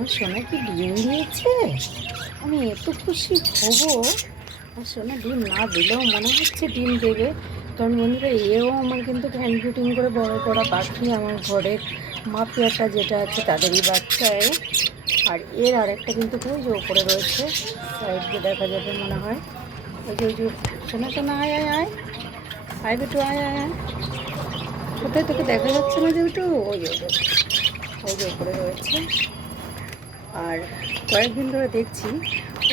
আমার সোনা কি ডিম দিয়েছে? আমি এত খুশি হব। আর সোনা ডিম না দিলেও মনে হচ্ছে ডিম দেবে। কারণ বন্ধুরা এও আমার কিন্তু হ্যান্ড ফিটিং করে বড় করা পাখি আমার ঘরের মাপিয়াটা যেটা আছে তাদেরই বাচ্চা এ আর এর আরেকটা কিন্তু ওই যে ওপরে রয়েছে সাইডকে দেখা যাবে মনে হয়। ওই যে ওই যে শোনা শোনা আয় আয় আয়। আয় বেটু আয় আয় আয়। কোথায় তোকে দেখা যাচ্ছে না যেহেতু? ওই ওই যে, উপরে রয়েছে। আর কয়েকদিন ধরে দেখছি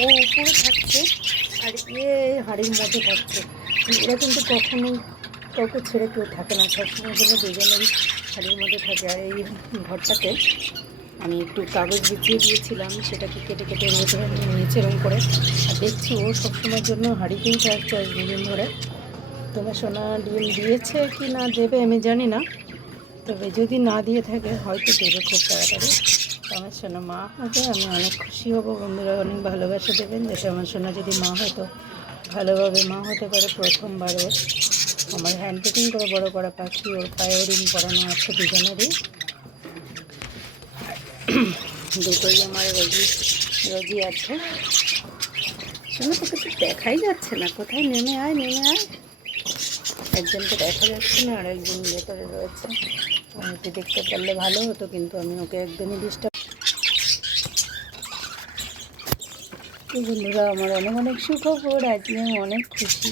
ও উপরে থাকছে আর এ হাড়ির মধ্যে থাকছে। এরা কিন্তু কখনোই কাউকে ছেড়ে কেউ থাকে না, সবসময় জন্য দুজনেরই হাড়ির মধ্যে থাকে। আর এই ঘরটাতে আমি একটু কাগজ বিছিয়ে দিয়েছিলাম, সেটাকে কেটে কেটে নিয়েছে এরকম করে। আর দেখছি ও সবসময়ের জন্য হাঁড়িতেই থাকছে আজ দুদিন ধরে। তোমার সোনা ডিম দিয়েছে কি না দেবে আমি জানি না, তবে যদি না দিয়ে থাকে হয়তো দেবে খুব তাড়াতাড়ি। আমার সোনা মা। হবে আমি অনেক খুশি হব, বন্ধুরা। অনেক ভালোবাসা দেবেন। যাতে আমার সোনা যদি মা হতো, ভালোভাবে মা হতে পারে প্রথমবার ওর। আমার হ্যান্ড পেকিং করে বড় করা পাখি, ওর পায়ে রিং পরানো আছে দুজনেরই। দুটোই আমার রোজি রোজি আছে। শোনো তোকে তো দেখাই যাচ্ছে না। কোথায় নেমে আয় নেমে আয়। একজনকে দেখা যাচ্ছে না আর একজন ভেতরে রয়েছে। আমি দেখতে পারলে ভালো হতো, কিন্তু আমি ওকে একদমই ডিস্টার্ব তো বন্ধুরা, আমার অনেক অনেক সুখবর, আজকে আমি অনেক খুশি।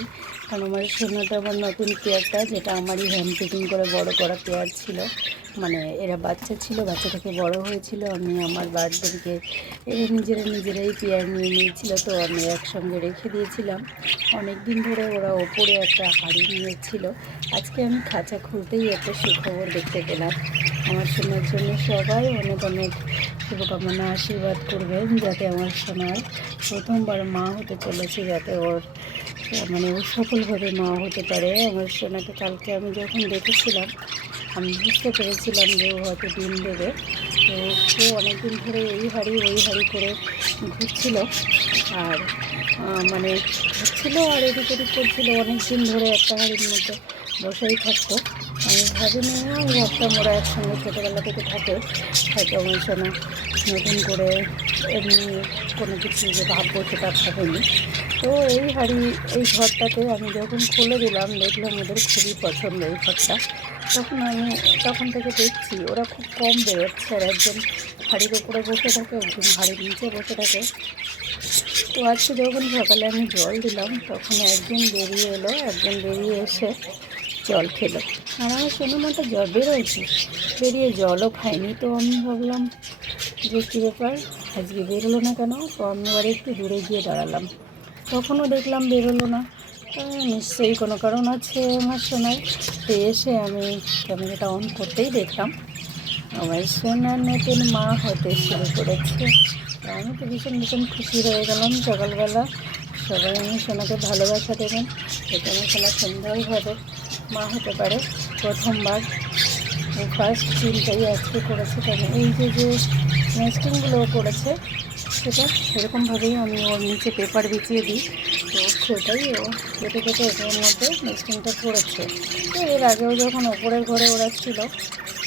কারণ আমার সোনাটা আমার নতুন পেয়ারটা, যেটা আমারই হ্যান্ড ফিটিং করে বড় করা পেয়ার ছিল। মানে এরা বাচ্চা ছিল, বাচ্চা থেকে বড় হয়েছিল। আমি আমার বার্থডেকে এরা নিজেরা নিজেরাই পেয়ার নিয়ে নিয়েছিল, তো আমি একসঙ্গে রেখে দিয়েছিলাম। অনেক দিন ধরে ওরা ওপরে একটা হাড়ি নিয়েছিল। আজকে আমি খাঁচা খুলতেই একটা সুখবর দেখতে পেলাম। আমার সোনার জন্য সবাই অনেক অনেক শুভকামনা, আশীর্বাদ করবেন যাতে আমার সোনার প্রথমবার মা হতে চলেছে, যাতে ওর মানে ও সফলভাবে মা হতে পারে। আমার সোনাকে কালকে আমি যখন দেখেছিলাম, আমি বুঝতে পেরেছিলাম যে ও হয়তো ডিম দেবে। তো সে অনেকদিন ধরে এই হাড়ি, ওই হাড়ি করে ঘুরছিল। আর মানে ঘুরছিল আর এদিক ওদিক করছিল অনেক দিন ধরে একটা হাড়ির মধ্যে। বসেই থাকতো। আমি ভাবিনি আমি ভাবতাম ওরা একসঙ্গে ছোটোবেলা থেকে থাকে। হয়তো আমার সোনা নতুন করে এমনি কোনো কিছু যে ভাববো সেটা ভাবেনি তো এই হাড়ি, এই ঘরটাতে আমি যখন খুলে দিলাম, দেখলাম ওদের খুবই পছন্দ এই ঘরটা। তখন আমি, তখন থেকে দেখছি ওরা খুব কম বেরোচ্ছে আর একজন হাড়ির উপরে বসে থাকে, একজন হাড়ির নিচে বসে থাকে। তো আজকে যখন সকালে আমি জল দিলাম, তখন একজন বেরিয়ে এলো, একজন বেরিয়ে এসে জল খেলো। আমার শোনো মতো জল বেরোয়ছি। বেরিয়ে জলও খায়নি তো আমি ভাবলাম যে কী ব্যাপার আজকে বেরোলো না কেন? তো আমি এবার একটু দূরে গিয়ে দাঁড়ালাম। তখনও দেখলাম বেরোলো না। নিশ্চয়ই কোনো কারণ আছে আমার সোনায় তো এসে আমি ক্যামেরাটা অন করতেই দেখলাম, আমার সোনার নতুন মা হতে শুরু করেছে। আমি তো ভীষণ ভীষণ খুশি হয়ে গেলাম সকালবেলা। সবাই আমি সোনাকে ভালোবাসা দেবেন। আমার সোনা সুন্দরভাবে মা হতে পারে। প্রথমবার ফার্স্ট দিনটাই আজকে করেছে। কারণ এই যে যে নেস্টিংগুলো করেছে, সেটা সেরকমভাবেই আমি ওর নিচে পেপার বিছিয়ে দিই। তো সেটাই ও কেটে কেটে এটার মধ্যে নেস্টিংটা করেছে। তো এর আগেও যখন ওপরের ঘরে ওরা ছিল,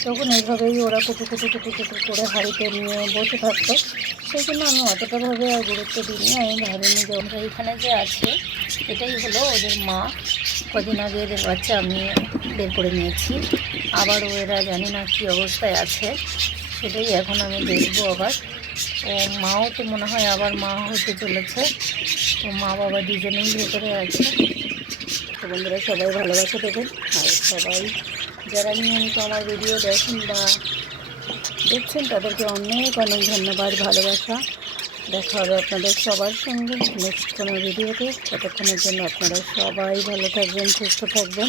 তখন এইভাবেই ওরা কুটু কুটু কুটু কুটু করে হাঁড়িতে নিয়ে বসে থাকতো। সেই জন্য আমি অতটাভাবে আর গুরুত্ব দিইনি। আমি ভাবিনি যে ওরা এখানে যে আছে এটাই হলো ওদের মা। কদিন আগে এদের বাচ্চা আমি বের করে নিয়েছি। আবারও এরা জানি না কী অবস্থায় আছে, সেটাই এখন আমি দেখব আবার। ও মাও তো মনে হয় আবার মা হতে চলেছে। তো মা বাবা দুজনেই ভেতরে আছে। তো বন্ধুরা সবাই ভালোবাসা দেবেন। আর সবাই যারা নিয়মিত আমার ভিডিও দেখেন বা দেখছেন তাদেরকে অনেক অনেক ধন্যবাদ, ভালোবাসা। দেখা হবে আপনাদের সবার সঙ্গে নেক্সট কোনো ভিডিওতে ততক্ষণের জন্য আপনারা সবাই ভালো থাকবেন, সুস্থ থাকবেন।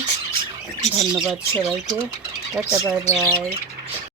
ধন্যবাদ সবাইকে। Tata bye bye